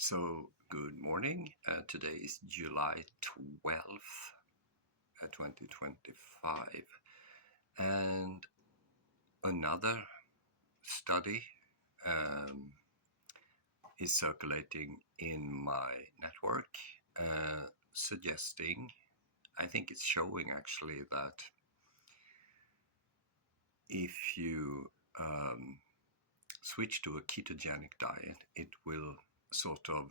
So, good morning. Today is July 12th, 2025. And another study um, is circulating in my network, suggesting, I think it's showing actually, that if you switch to a ketogenic diet, it will sort of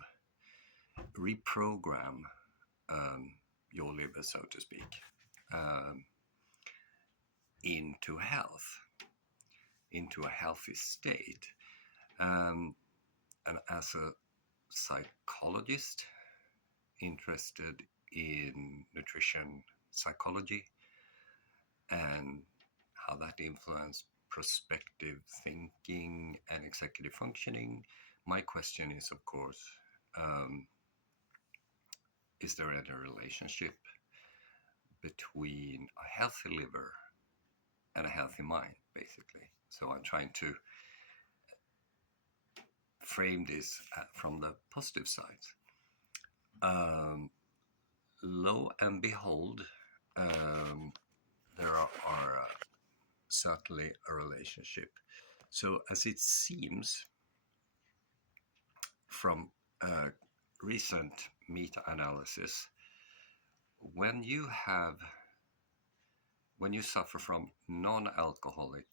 reprogram um, your liver, so to speak, um, into health, into a healthy state. Um, and as a psychologist interested in nutrition psychology and how that influences prospective thinking and executive functioning, my question is, of course, um, is there any relationship between a healthy liver and a healthy mind, basically? So I'm trying to frame this from the positive side. Lo and behold, there are certainly a relationship. So, as it seems from recent meta-analysis, when you have when you suffer from non-alcoholic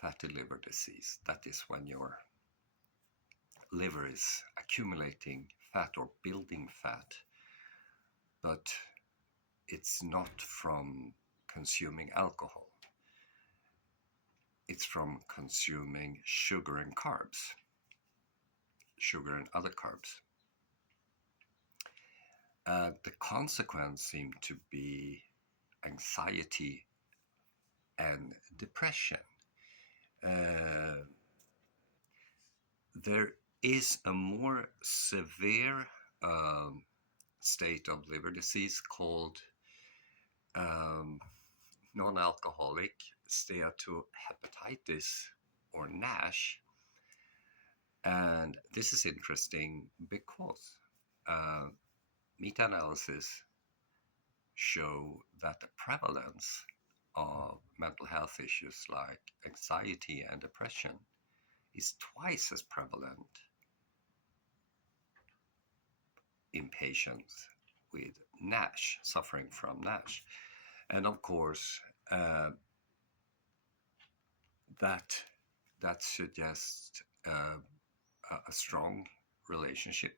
fatty liver disease, that is when your liver is accumulating fat or building fat, but it's not from consuming alcohol. It's from consuming sugar and carbs, sugar and other carbs. The consequence seemed to be anxiety and depression. Uh, there is a more severe state of liver disease called um, non-alcoholic steatohepatitis, or NASH. And this is interesting because meta-analysis show that the prevalence of mental health issues like anxiety and depression is twice as prevalent in patients with NASH, suffering from NASH. And of course, that suggests a strong relationship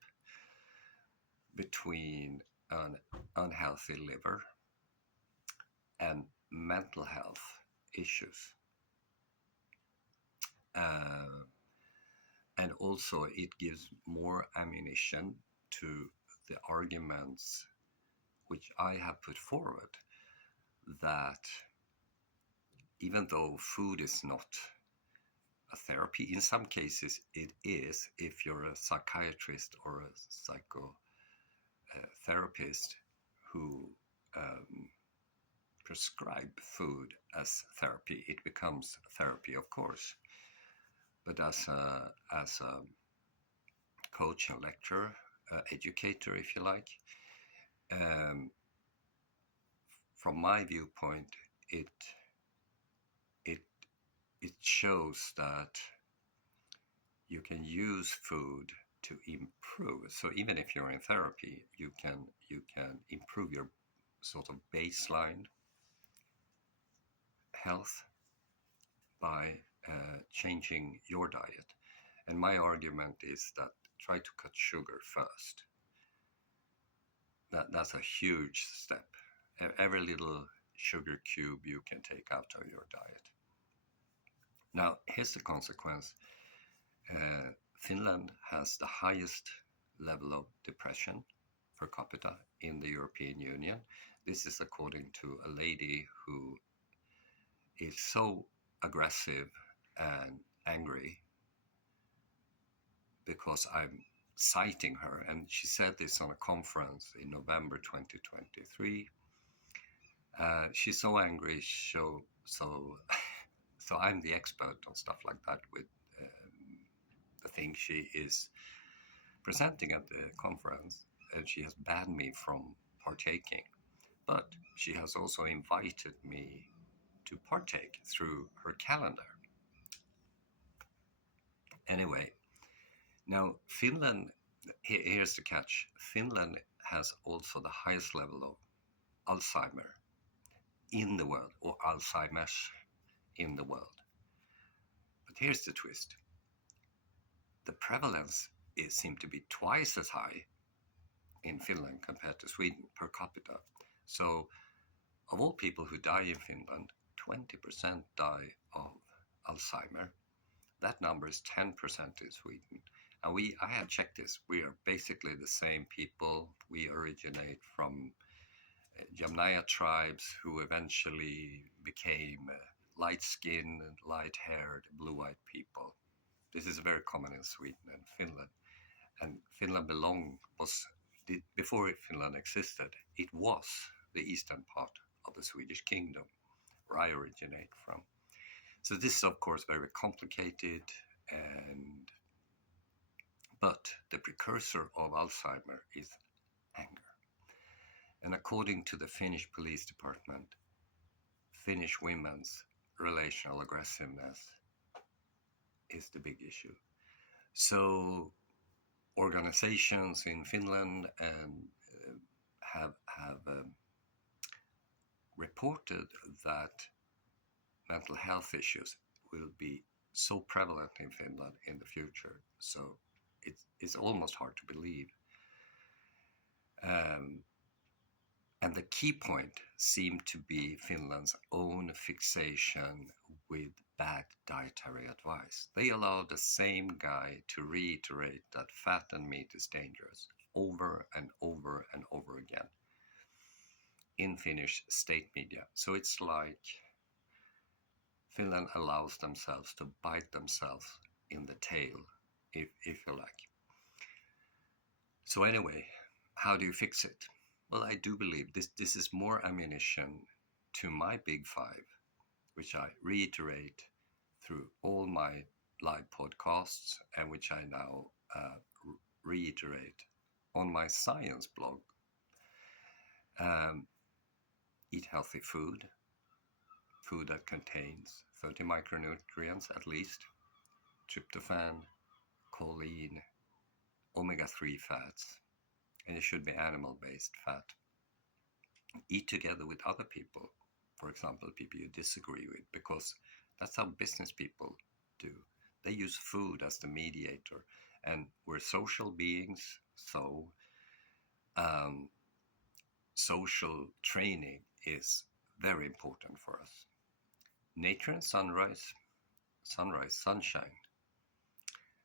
between an unhealthy liver and mental health issues. And also, it gives more ammunition to the arguments which I have put forward, that even though food is not a therapy, in some cases it is if you're a psychiatrist or a psychotherapist who prescribe food as therapy, it becomes therapy, of course. But as a coach and lecturer, educator, if you like, from my viewpoint, it it shows that you can use food to improve. So even if you're in therapy, you can improve your sort of baseline health by changing your diet. And my argument is that try to cut sugar first. That's a huge step. Every little sugar cube you can take out of your diet. Now, here's the consequence. Finland has the highest level of depression per capita in the European Union. This is according to a lady who is so aggressive and angry because I'm citing her. And she said this on a conference in November 2023. She's so angry, so so I'm the expert on stuff like that with the thing she is presenting at the conference, and she has banned me from partaking. But she has also invited me to partake through her calendar. Anyway, now Finland, here's the catch: Finland has also the highest level of Alzheimer in the world, or Alzheimer's in the world. But here's the twist: the prevalence seemed to be twice as high in Finland compared to Sweden per capita. So, of all people who die in Finland, 20% die of Alzheimer. That number is 10% in Sweden. And I have checked this. We are basically the same people. We originate from Yamnaya tribes who eventually became light-skinned, light-haired, blue-eyed people. This is very common in Sweden and Finland. And Finland before Finland existed, it was the eastern part of the Swedish kingdom, where I originate from. So this is, of course, very complicated, but the precursor of Alzheimer is anger. And according to the Finnish police department, Finnish women's relational aggressiveness is the big issue. So organizations in Finland have reported that mental health issues will be so prevalent in Finland in the future. So it's almost hard to believe. And the key point seemed to be Finland's own fixation with bad dietary advice. They allowed the same guy to reiterate that fat and meat is dangerous over and over and over again in Finnish state media. So it's like Finland allows themselves to bite themselves in the tail, if you like. So anyway, how do you fix it? Well, I do believe this is more ammunition to my big five, which I reiterate through all my live podcasts and which I now reiterate on my science blog. Eat healthy food that contains 30 micronutrients at least, tryptophan, choline, omega-3 fats, and it should be animal-based fat. Eat together with other people, for example, people you disagree with, because that's how business people do. They use food as the mediator, and we're social beings, so social training is very important for us. Nature and sunshine,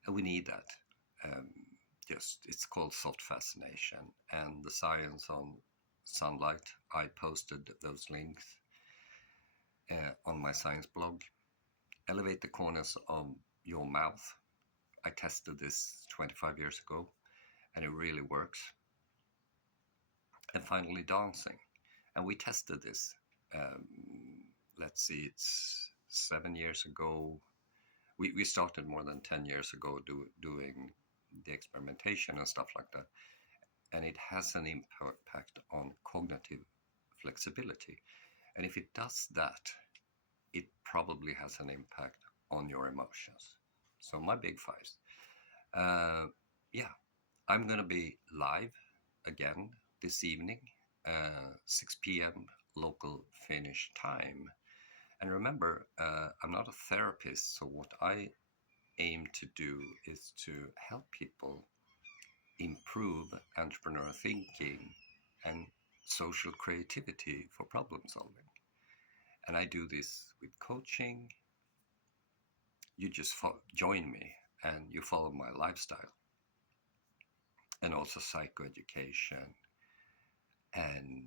and we need that. It's called soft fascination, and the science on sunlight. I posted those links on my science blog. Elevate the corners of your mouth. I tested this 25 years ago, and it really works. And finally, dancing. And we tested this. It's 7 years ago. We started more than 10 years ago doing the experimentation and stuff like that. And it has an impact on cognitive flexibility. And if it does that, it probably has an impact on your emotions. So my big fives. I'm going to be live again this evening, 6 p.m. local Finnish time. And remember, I'm not a therapist, so what I aim to do is to help people improve entrepreneurial thinking and social creativity for problem solving. And I do this with coaching. You just join me and you follow my lifestyle. And also psychoeducation and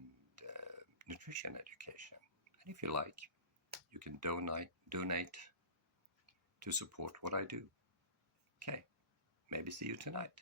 nutrition education. And if you like, you can donate to support what I do. Okay, maybe see you tonight.